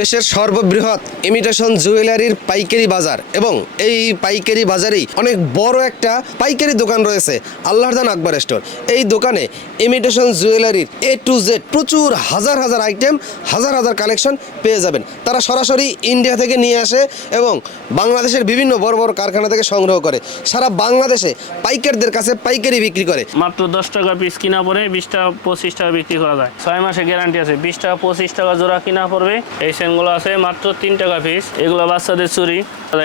দেশের সর্ববৃহৎ ইমিটেশন জুয়েলারির পাইকারি বাজার এবং এই পাইকারি বাজারেই অনেক বড় একটা পাইকারি দোকান রয়েছে আল্লাহদান আকবর স্টোর এই দোকানে ইমিটেশন জুয়েলারির এ টু জেড প্রচুর হাজার হাজার আইটেম হাজার হাজার কালেকশন পেয়ে যাবেন। তারা সরাসরি ইন্ডিয়া থেকে নিয়ে আসে এবং বাংলাদেশের বিভিন্ন বড় বড় কারখানা থেকে সংগ্রহ করে। সারা বাংলাদেশে পাইকারদের কাছে পাইকারি বিক্রি করে। মাত্র দশ টাকা পিস কিনা পড়ে বিশ টাকা, পঁচিশ টাকা বিক্রি করা যায়। ছয় মাসে গ্যারান্টি আছে, বিশ টাকা, পঁচিশ টাকা জোড়া কিনা পড়বে, এই সেনগুলো আছে মাত্র তিন টাকা পিস এগুলো বাচ্চাদের চুরি।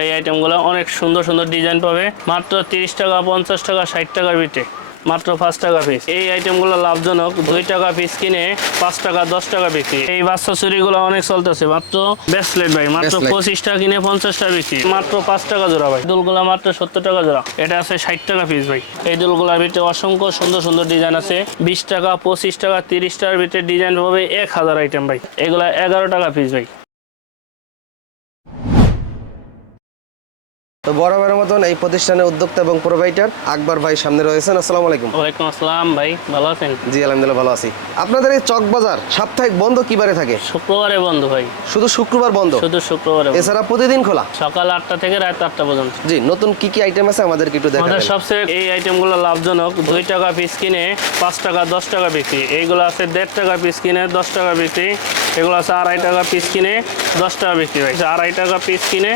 এই আইটেমগুলো অনেক সুন্দর সুন্দর ডিজাইন পাবে। মাত্র তিরিশ টাকা, পঞ্চাশ টাকা, ষাট টাকার বিটে মাত্র পাঁচ টাকা পিস এই আইটেমগুলো লাভজনক। দুই টাকা পিস কিনে পাঁচ টাকা দশ টাকা বিক্রি। এই বাচ্চা চুরিগুলো অনেক চলতেছে। মাত্র ব্রেসলেট ভাই মাত্র Bracelet। পঁচিশ টাকা কিনে পঞ্চাশ টাকা বিক্রি। মাত্র পাঁচ টাকা জোড়া ভাই। দুলগুলা মাত্র সত্তর টাকা জোড়া। এটা আছে ষাট টাকা পিস ভাই। এই দুলগুলার ভিতরে অসংখ্য সুন্দর সুন্দর ডিজাইন আছে। বিশ টাকা পঁচিশ টাকা তিরিশ টাকার ভিতরে ডিজাইন পাবে এক হাজার আইটেম ভাই। এগুলা এগারো টাকা পিস ভাই। তো বরাবরের মতন এই প্রতিষ্ঠানের উদ্যোক্তা এবং প্রোভাইডার আকবর ভাই সামনে রয়েছেন। আসসালামু আলাইকুম। ওয়ালাইকুম আসসালাম ভাই ভালো আছেন? জি আলহামদুলিল্লাহ ভালো আছি। আপনাদের এই চক বাজার সাপ্তাহিক বন্ধ কিবারে থাকে? শুক্রবারে বন্ধ ভাই। শুধু শুক্রবার বন্ধ? শুধু শুক্রবারে। এছাড়া প্রতিদিন খোলা? সকাল আটটা থেকে রাত আটটা পর্যন্ত। জি নতুন কি কি আইটেম আছে আমাদেরকে একটু আমাদের দেখাবেন সবচেয়ে এই আইটেমগুলো লাভজনক দুই টাকা পিস কিনে পাঁচ টাকা দশ টাকা বিক্রি। এইগুলো আছে দেড় টাকা পিস কিনে দশ টাকা বিক্রি। এগুলো আছে আড়াই টাকা পিস কিনে দশ টাকা বিক্রি হয় আড়াই টাকা পিস কিনে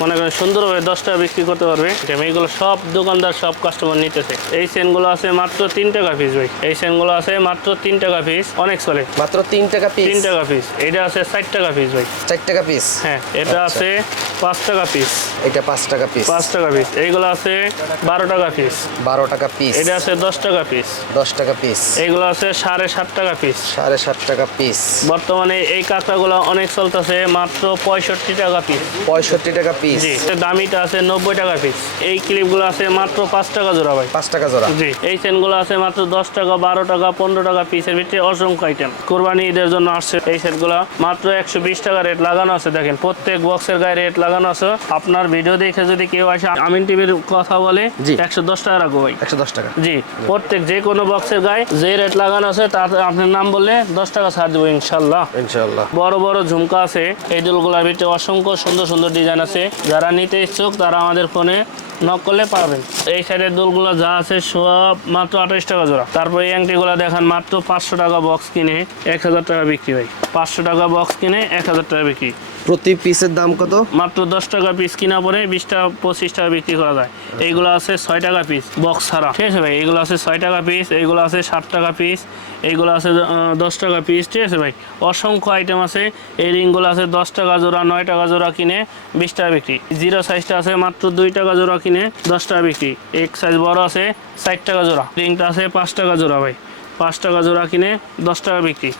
মনে করেন সুন্দরভাবে দশ টাকা বিক্রি করতে পারবে এইগুলো সব দোকানদার সব কাস্টমার নিতেছে এই সেনগুলো আছে মাত্র তিন টাকা পিস ভাই এই সেনগুলো আছে মাত্র তিন টাকা পিস অনেক চলে মাত্র তিন টাকা পিস তিন টাকা পিস এটা আছে ষাট টাকা পিস ভাই চার টাকা পিস হ্যাঁ এটা আচ্ছা। আছে পাঁচ টাকা পিস এটা পাঁচ টাকা পিস পাঁচ টাকা পিস এইগুলো আছে বারো টাকা পিস বারো টাকা পিস এটা আছে দশ টাকা পিস দশ টাকা পিস এইগুলো আছে সাড়ে সাত টাকা পিস সাড়ে সাত টাকা পিস বর্তমানে এই কাঁকড়াগুলো অনেক চলতেছে মাত্র পঁয়ষট্টি টাকা পিস পঁয়ষট্টি টাকা পিস জি দামিটা আছে নব্বই টাকা পিস এই ক্লিপগুলো আছে মাত্র পাঁচ টাকা জোড়া ভাই। পাঁচ টাকা জোড়া? জি এই সেটগুলো আছে মাত্র দশ টাকা বারো টাকা পনেরো টাকা পিসের ভিতরে অসংখ্য আইটেম কোরবানি ঈদের জন্য আসছে এই সেটগুলো মাত্র একশো বিশ টাকা রেট লাগানো আছে দেখেন প্রত্যেক বক্সের গায়ে রেট লাগানো আছে। আপনার ভিডিও দেখে যদি কেউ আসে আমিন টিভির কথা বলে জি। একশো দশ টাকা রাখব ভাই। একশো দশ টাকা। জি প্রত্যেক যে কোনো বক্সের গায়ে যে রেট লাগানো আছে তার আপনার নাম বললে দশ টাকা ছাড় দেবো ইনশাল্লাহ। ইনশাআল্লাহ বড় বড় ঝুমকা আছে। এই দুলগুলোর ভিতরে অসংখ্য সুন্দর সুন্দর ডিজাইন আছে। যারা নিতে ইচ্ছুক, তারা আমাদের ফোনে নক করলে পাবেন এই সাইডের দুলগুলো যা আছে, সব মাত্র আঠাশ টাকা জোড়া। তারপর এই আংটিগুলো দেখান, মাত্র পাঁচশো টাকা বক্স কিনে এক হাজার টাকা বিক্রি হয়। পাঁচশো টাকা বক্স কিনে এক হাজার টাকা বিক্রি। প্রতি পিসের দাম কত? মাত্র দশ টাকা পিস কিনা পরে বিশ টাকা, পঁচিশ টাকা বিক্রি করা যায়। এইগুলো আছে ছয় টাকা পিস বক্স ছাড়া। ঠিক আছে ভাই? এইগুলো আছে ছয় টাকা পিস এইগুলো আছে ষাট টাকা পিস এইগুলো আছে দশ টাকা পিস ঠিক আছে ভাই? অসংখ্য আইটেম আছে। এই রিংগুলো আছে দশ টাকা জোড়া, নয় টাকা জোড়া কিনে বিশ টাকা বিক্রি। জিরো সাইজটা আছে মাত্র দুই টাকা জোড়া কিনে দশ টাকা বিক্রি। এক সাইজ বড় আছে ষাট টাকা জোড়া। রিংটা আছে পাঁচ টাকা জোড়া ভাই। পাঁচ টাকা জোড়া কিনে দশ টাকা বিক্রি।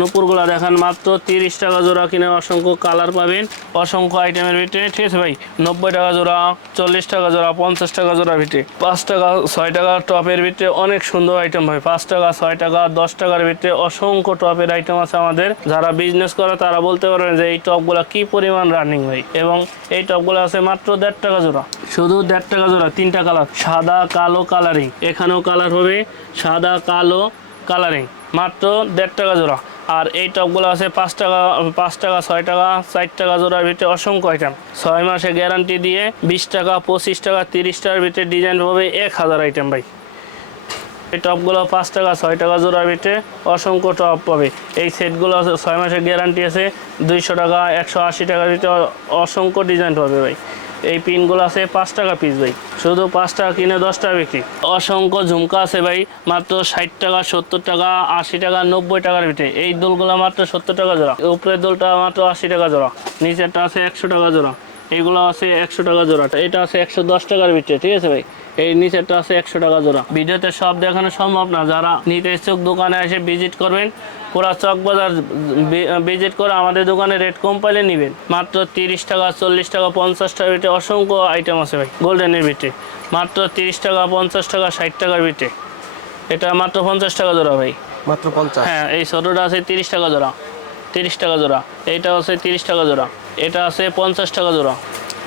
নুপুরগুলো দেখান মাত্র তিরিশ টাকা জোড়া কিনে অসংখ্য কালার পাবেন, অসংখ্য আইটেমের ভিতরে। ঠিক আছে ভাই, নব্বই টাকা জোড়া, চল্লিশ টাকা জোড়া, পঞ্চাশ টাকা জোড়া ভিতরে। পাঁচ টাকা, ছয় টাকা টপের ভিতরে অনেক সুন্দর আইটেম ভাই। পাঁচ টাকা, ছয় টাকা, দশ টাকার ভিতরে অসংখ্য টপের আইটেম আছে আমাদের। যারা বিজনেস করে, তারা বলতে পারবেন যে এই টপগুলো কি পরিমাণ রানিং ভাই। এবং এই টপগুলো আছে মাত্র দেড় টাকা জোড়া। শুধু দেড় টাকা জোড়া, তিনটা কালার, সাদা, কালো কালারিং এখানেও কালার হবে, সাদা, কালো কালারিং। মাত্র দেড় টাকা জোড়া। আর এই টপগুলো আছে পাঁচ টাকা পাঁচ টাকা, ছয় টাকা, চার টাকা জোড়ার ভিতরে অসংখ্য আইটেম ছয় মাসে গ্যারান্টি দিয়ে বিশ টাকা, পঁচিশ টাকা, তিরিশ টাকার ভিতরে ডিজাইন পাবে এক হাজার আইটেম ভাই। এই টপগুলো পাঁচ টাকা, ছয় টাকা জোড়ার ভিতরে অসংখ্য টপ পাবে। এই সেটগুলো আছে ছয় মাসের গ্যারান্টি আছে দুইশো টাকা, একশো আশি টাকার ভিতরে অসংখ্য ডিজাইন পাবে ভাই। এই পিনগুলো আছে পাঁচ টাকা পিস ভাই। শুধু পাঁচ টাকা কিনে দশ টাকা বিক্রি। অসংখ্য ঝুমকা আছে ভাই, মাত্র ষাট টাকা, সত্তর টাকা, আশি টাকা, নব্বই টাকার ভিতরে। এই দোলগুলো মাত্র সত্তর টাকা জোড়া। উপরের দোলটা মাত্র আশি টাকা জোড়া। নিচেরটা আছে একশো টাকা জোড়া। এইগুলো আছে একশো টাকা জোড়াটা। এটা আছে একশো দশ টাকার ভিতরে, ঠিক আছে ভাই? এই নিচেরটা আছে একশো টাকা জোড়া। ভিডিওতে সব দেখানো সম্ভব না। যারা নিতে ইচ্ছুক দোকানে এসে ভিজিট করবেন পুরা চক বাজার ভিজিট করে আমাদের দোকানে রেট কম পাইলে নেবেন। মাত্র তিরিশ টাকা চল্লিশ টাকা পঞ্চাশ টাকার ভিতরে অসংখ্য আইটেম আছে ভাই গোল্ডেনের ভিতরে মাত্র তিরিশ টাকা পঞ্চাশ টাকা ষাট টাকার ভিতরে এটা মাত্র পঞ্চাশ টাকা জোড়া ভাই। মাত্র পঞ্চাশ। হ্যাঁ এই ছোটোটা আছে তিরিশ টাকা জোড়া। তিরিশ টাকা জোড়া। এইটা আছে তিরিশ টাকা জোড়া। এটা আছে পঞ্চাশ টাকা জোড়া।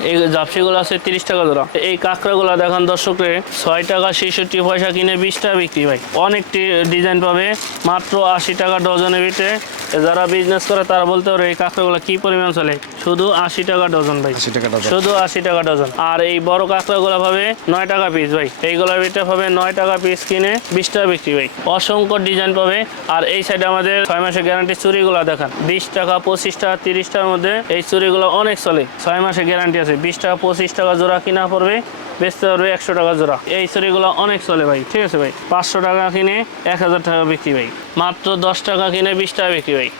এই জাপসিগুলো আছে তিরিশ টাকা জোড়া। এই কাঁকড়াগুলো দেখান দর্শকরে, ছয় টাকা ছেষট্টি পয়সা কিনে বিশ টাকা বিক্রি ভাই। অনেকটি ডিজাইন পাবে, মাত্র আশি টাকা ডজনের ভিতরে যারা বিজনেস করে তারা বলতে পারে এই কাঁকড়াগুলো কি পরিমাণ চলে? শুধু আশি টাকা ডজন ভাই। আশি টাকা ডজন। শুধু আশি টাকা ডজন। আর এই বড় কাঁকড়াগুলো পাবে নয় টাকা পিস ভাই। এইগুলোর ভিতরে পাবে নয় টাকা পিস কিনে বিশ টাকা বিক্রি ভাই। অসংখ্য ডিজাইন পাবে। আর এই সাইডে আমাদের ছয় মাসের গ্যারান্টি চুরিগুলো দেখান। বিশ টাকা পঁচিশ টাকা তিরিশ টাকার মধ্যে এই চুরিগুলো অনেক চলে। ছয় মাসের গ্যারান্টি আছে। বিশ টাকা পঁচিশ টাকা জোড়া কিনা পড়বে। বেচতে পারবে একশো টাকা জোড়া। এই চুরিগুলো অনেক চলে ভাই, ঠিক আছে ভাই? পাঁচশো টাকা কিনে এক হাজার টাকা বিক্রি ভাই। মাত্র দশ টাকা কিনে বিশ টাকা বিক্রি ভাই।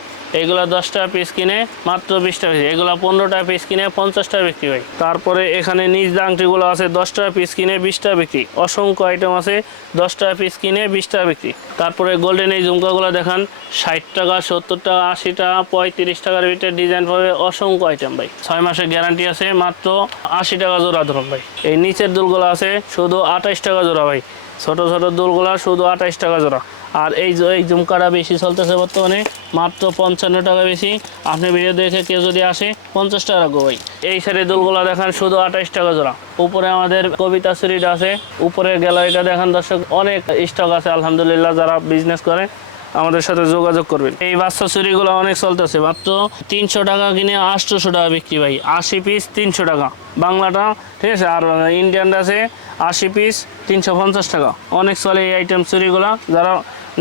এগুলো দশটা পিস কিনে মাত্র বিশটা পিস এগুলো পনেরোটা পিস কিনে পঞ্চাশটা বিক্রি হয়। তারপরে এখানে নিজ আংটিগুলো আছে দশটা পিস কিনে বিশটা বিক্রি। অসংখ্য আইটেম আছে দশটা পিস কিনে বিশটা বিক্রি। তারপরে গোল্ডেন এই ঝুমকাগুলো দেখান, ষাট টাকা, সত্তর টাকা, আশি টাকা, পঁয়ত্রিশ টাকার ভিতরে ডিজাইন পাবে অসংখ্য আইটেম ভাই। ছয় মাসের গ্যারান্টি আছে মাত্র আশি টাকা জোড়া ধরুন ভাই। এই নিচের দুলগুলো আছে শুধু আঠাইশ টাকা জোড়া ভাই। ছোট ছোট দুলগুলা শুধু আঠাইশ টাকা জোড়া। আর এই এই ঝুমকাটা বেশি চলতেছে বর্তমানে, মাত্র পঞ্চান্ন টাকা বেশি। আপনি ভিডিও দেখে কেউ যদি আসে, পঞ্চাশ টাকা রাখব ভাই। এই সাইডে দুলগুলা দেখান, শুধু আঠাইশ টাকা জোড়া। উপরে আমাদের কবিতা সিঁড়িটা আছে, উপরের গ্যালারিটা দেখান দর্শক, অনেক স্টক আছে, আলহামদুলিল্লাহ, যারা বিজনেস করে, আমাদের সাথে যোগাযোগ করবেন। এই বাচ্চা চুরিগুলো অনেক চলতেছে, মাত্র তিনশো টাকা কিনে আটশোশো টাকা বিক্রি ভাই। আশি পিস তিনশো টাকা। বাংলাটা, ঠিক আছে? আর ইন্ডিয়ানটা আছে, আশি পিস তিনশো পঞ্চাশ টাকা। অনেক চলে এই আইটেম চুরিগুলো যারা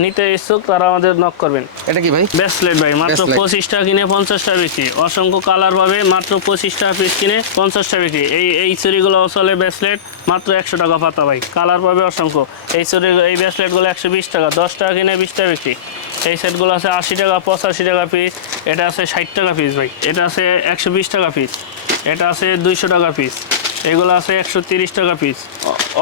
নিতে ইচ্ছুক তারা আমাদের নক করবেন। এটা কি ভাই? ব্রেসলেট ভাই মাত্র। পঁচিশ টাকা কিনে পঞ্চাশ টাকা বিক্রি। অসংখ্য কালার পাবে মাত্র পঁচিশ টাকা পিস কিনে পঞ্চাশ টাকা বিক্রি। এই এই চুরিগুলো চলে ব্রেসলেট মাত্র একশো টাকা পাতা ভাই। কালার পাবে অসংখ্য। এই চুরি এই ব্রেসলেটগুলো একশো বিশ টাকা দশ টাকা কিনে বিশ টাকা বিক্রি। এই সেটগুলো আছে আশি টাকা পঁচাশি টাকা পিস এটা আছে ষাট টাকা পিস ভাই। এটা আছে একশো বিশ টাকা পিস এটা আছে দুইশো টাকা পিস এগুলো আছে একশো তিরিশ টাকা পিস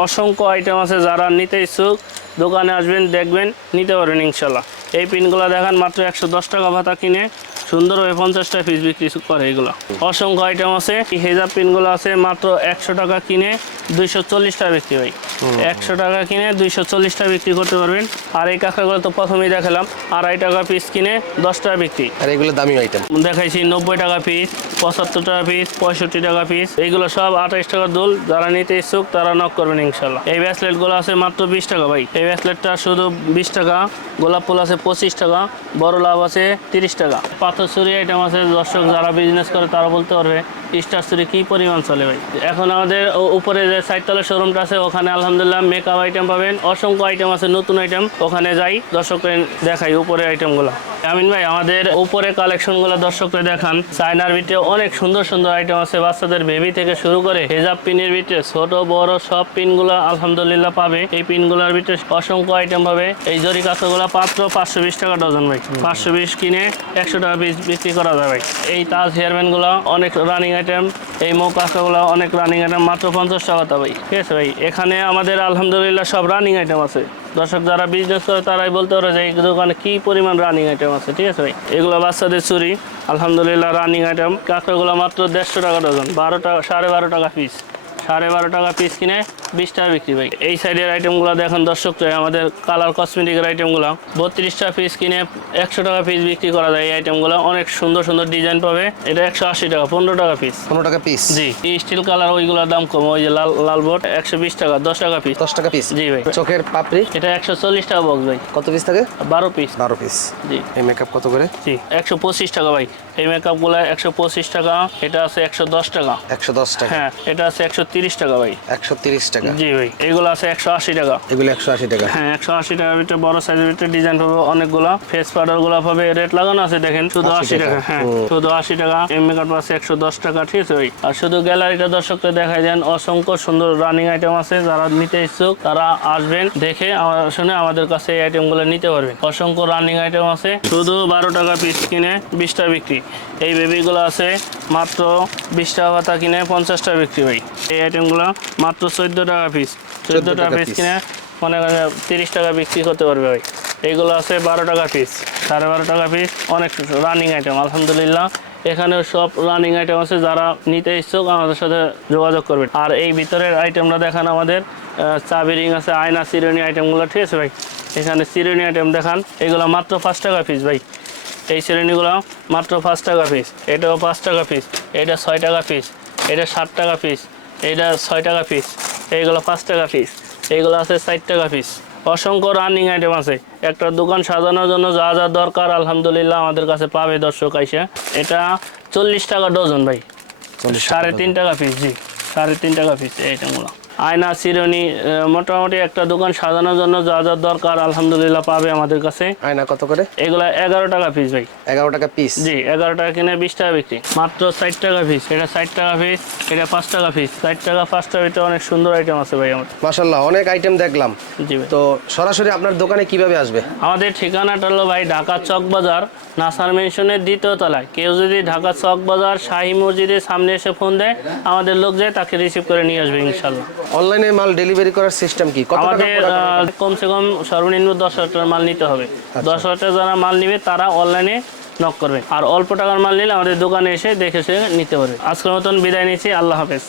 অসংখ্য আইটেম আছে যারা নিতে ইচ্ছুক দোকানে আসবেন, দেখবেন, নিতে পারবেন ইনশাল্লাহ। এই পিনগুলো দেখান মাত্র একশো দশ টাকা ভাতা কিনে সুন্দরভাবে হয়ে পঞ্চাশটা পিস বিক্রি করে এগুলো। অসংখ্য আইটেম আছে হেজাব পিনগুলো আছে মাত্র একশো টাকা কিনে দুইশো চল্লিশ টাকা বিক্রি হয়। একশো টাকা কিনে দুইশো চল্লিশ টাকা বিক্রি করতে পারবেন। আর এই কাঁকড়াগুলো তো প্রথমেই দেখালাম। আড়াই টাকা পিস কিনে দশ টাকা বিক্রি। আর এগুলো দামি আইটেম দেখাইছি নব্বই টাকা পিস পঁচাত্তর টাকা পিস পঁয়ষট্টি টাকা পিস এইগুলো সব আঠাইশ টাকা দুল। যারা নিতে ইচ্ছুক তারা নক করবেন ইনশাল্লাহ। এই ব্যাসলেটগুলো আছে মাত্র বিশ টাকা ভাই। এই ব্যাসলেটটা শুধু বিশ টাকা গোলাপ ফুল আছে পঁচিশ টাকা বড় লাভ আছে তিরিশ টাকা। পাথর চুরি আইটেম আছে দর্শক যারা বিজনেস করে তারা বলতে পারবে। স্টার চুরি কি পরিমাণ চলে ভাই? এখন আমাদের উপরে যে সাইডতলের শোরুমটা আছে, ওখানে আলহামদুলিল্লাহ মেকআপ আইটেম পাবেন, অসংখ্য আইটেম আছে, নতুন আইটেম ওখানে যাই, দর্শকদের দেখাই উপরে আইটেমগুলো আমিন ভাই, আমাদের উপরে কালেকশনগুলো দর্শকদের দেখান। চায়নার ভিতরে অনেক সুন্দর সুন্দর আইটেম আছে। বাচ্চাদের বেবি থেকে শুরু করে হেজাব পিনের ভিতরে ছোট, বড় সব পিনগুলো আলহামদুলিল্লাহ পাবে। এই পিনগুলোর ভিতরে অসংখ্য আইটেম পাবে। এই জরি কাঁচাগুলো পাত্র পাঁচশো বিশ টাকা ডজন ভাই। পাঁচশো বিশ কিনে একশো টাকা বিক্রি করা ভাই। এই তাজ হেয়ারব্যান্ডগুলো অনেক রানিং আইটেম এই মৌ কাঁচাগুলো অনেক রানিং আইটেম মাত্র পঞ্চাশ টাকা ভাই। ঠিক আছে ভাই, এখানে আমাদের আলহামদুলিল্লাহ সব রানিং আইটেম আছে। দর্শক যারা বিজনেস করে, তারাই বলতে পারে যে এই দোকানে কী পরিমাণ রানিং আইটেম আছে, ঠিক আছে ভাই? এগুলো বাচ্চাদের চুরি, আলহামদুলিল্লাহ রানিং আইটেম কাঁকড়াগুলো মাত্র দেড়শো টাকা ডজন বারোটা, সাড়ে বারো টাকা পিস সাড়ে বারো টাকা পিস কিনে বিশ টাকা বিক্রি ভাই। এই সাইডের আইটেমগুলো দেখেন দর্শক আমাদের কালার কসমেটিকের আইটেমগুলো বত্রিশ টাকা পিস কিনে একশো টাকা পিস বিক্রি করা যায় এই আইটেমগুলো অনেক সুন্দর সুন্দর ডিজাইন পাবে। এটা একশো আশি টাকা পনেরো টাকা পিস পনেরো টাকা পিস জি স্টিল কালার ওইগুলোর দাম কম ওই যে লাল লাল বোর্ড একশো বিশ টাকা দশ টাকা পিস দশ টাকা পিস জি ভাই। চোখের পাপড়ি? এটা একশো চল্লিশ টাকা বক্স ভাই। কত পিস থাকে? বারো পিস বারো পিস জি। এই মেকআপ কত করে? জি একশো পঁচিশ টাকা ভাই। এই মেকআপগুলো একশো পঁচিশ টাকা এটা আছে একশো দশ টাকা। একশো দশ টাকা। হ্যাঁ এটা আছে একশো তিরিশ টাকা ভাই। একশো তিরিশ টাকা। জি ভাই এগুলো আছে একশো আশি টাকা। এগুলো একশো আশি টাকা। হ্যাঁ একশো আশি টাকার ভিতরে বড় সাইজের ভিতরে ডিজাইন পাবে অনেকগুলো। ফেস পাউডারগুলো পাবে রেট লাগানো আছে দেখেন শুধু আশি টাকা। হ্যাঁ। শুধু আশি টাকা। এম মেকআপ আছে একশো দশ টাকা ঠিক আছে ভাই। আর শুধু গ্যালারিটা দর্শককে দেখাই দেন অসংখ্য সুন্দর রানিং আইটেম আছে। যারা নিতে ইচ্ছুক তারা আসবেন দেখে আমার শুনে আমাদের কাছে এই আইটেমগুলো নিতে পারবেন। অসংখ্য রানিং আইটেম আছে। শুধু বারো টাকা পিস কিনে বিশ টাকা বিক্রি। এই বেবিগুলো আছে মাত্র বিশ টাকা পাতা কিনে পঞ্চাশ টাকা বিক্রি ভাই। এই আইটেমগুলো মাত্র চোদ্দ টাকা পিস চোদ্দ টাকা পিস কিনে মনে করেন তিরিশ টাকা বিক্রি করতে পারবে ভাই। এইগুলো আছে বারো টাকা পিস সাড়ে বারো টাকা পিস অনেক রানিং আইটেম আলহামদুলিল্লাহ। এখানে সব রানিং আইটেম আছে যারা নিতে ইচ্ছুক আমাদের সাথে যোগাযোগ করবেন। আর এই ভিতরের আইটেমটা দেখান আমাদের চাবি রিং আছে আয়না সিরোনি আইটেমগুলো ঠিক আছে ভাই? এখানে সিরোনি আইটেম দেখান এগুলো মাত্র পাঁচ টাকা পিস ভাই। এই শ্রেণীগুলো মাত্র পাঁচ টাকা পিস এটাও পাঁচ টাকা পিস এটা ছয় টাকা পিস এটা ষাট টাকা পিস এটা ছয় টাকা পিস এইগুলো পাঁচ টাকা পিস এইগুলো আছে ষাট টাকা পিস অসংখ্য রানিং আইটেম আছে। একটা দোকান সাজানোর জন্য যা যা দরকার আলহামদুলিল্লাহ আমাদের কাছে পাবে দর্শক আইসা। এটা চল্লিশ টাকা ডজন ভাই। সাড়ে তিন টাকা পিস জি সাড়ে তিন টাকা পিস এই আইটেমগুলো আয়না চিরুনি মোটামুটি একটা দোকান সাজানোর জন্য যা যা দরকার আলহামদুলিল্লাহ পাবে আমাদের কাছে। আয়না কত করে? এগুলা এগারো টাকা পিস ভাই। এগারো টাকা পিস জি এগারো টাকা কিনে বিশ টাকা বিক্রি। মাত্র ষাট টাকা পিস এটা ষাট টাকা পিস এটা পাঁচ টাকা পিস ষাট টাকা পাঁচ টাকা এটা অনেক সুন্দর আইটেম আছে ভাই আমার মাশাল্লাহ অনেক আইটেম দেখলাম। জি তো সরাসরি আপনার দোকানে কীভাবে আসবে? আমাদের ঠিকানাটা হলো ভাই ঢাকা চক বাজার নাসার মেনশনের দ্বিতীয় তলায়। কেউ যদি ঢাকা চক বাজার শাহী মসজিদের সামনে এসে ফোন দেয় আমাদের লোক যায় তাকে রিসিভ করে নিয়ে আসবে ইনশাল্লাহ অনলাইনে মাল ডেলিভারি করার সিস্টেম কি? কত টাকা কমসে কম সর্বনিম্ন দশ হাজার টাকার মাল নিতে হবে। দশ হাজার টাকা যারা মাল নিবে তারা অনলাইনে নক করবে। আর অল্প টাকার মাল নিলে আমাদের দোকানে এসে দেখে সে নিতে পারবে। আজকের মতন বিদায় নিচ্ছি আল্লাহ হাফেজ।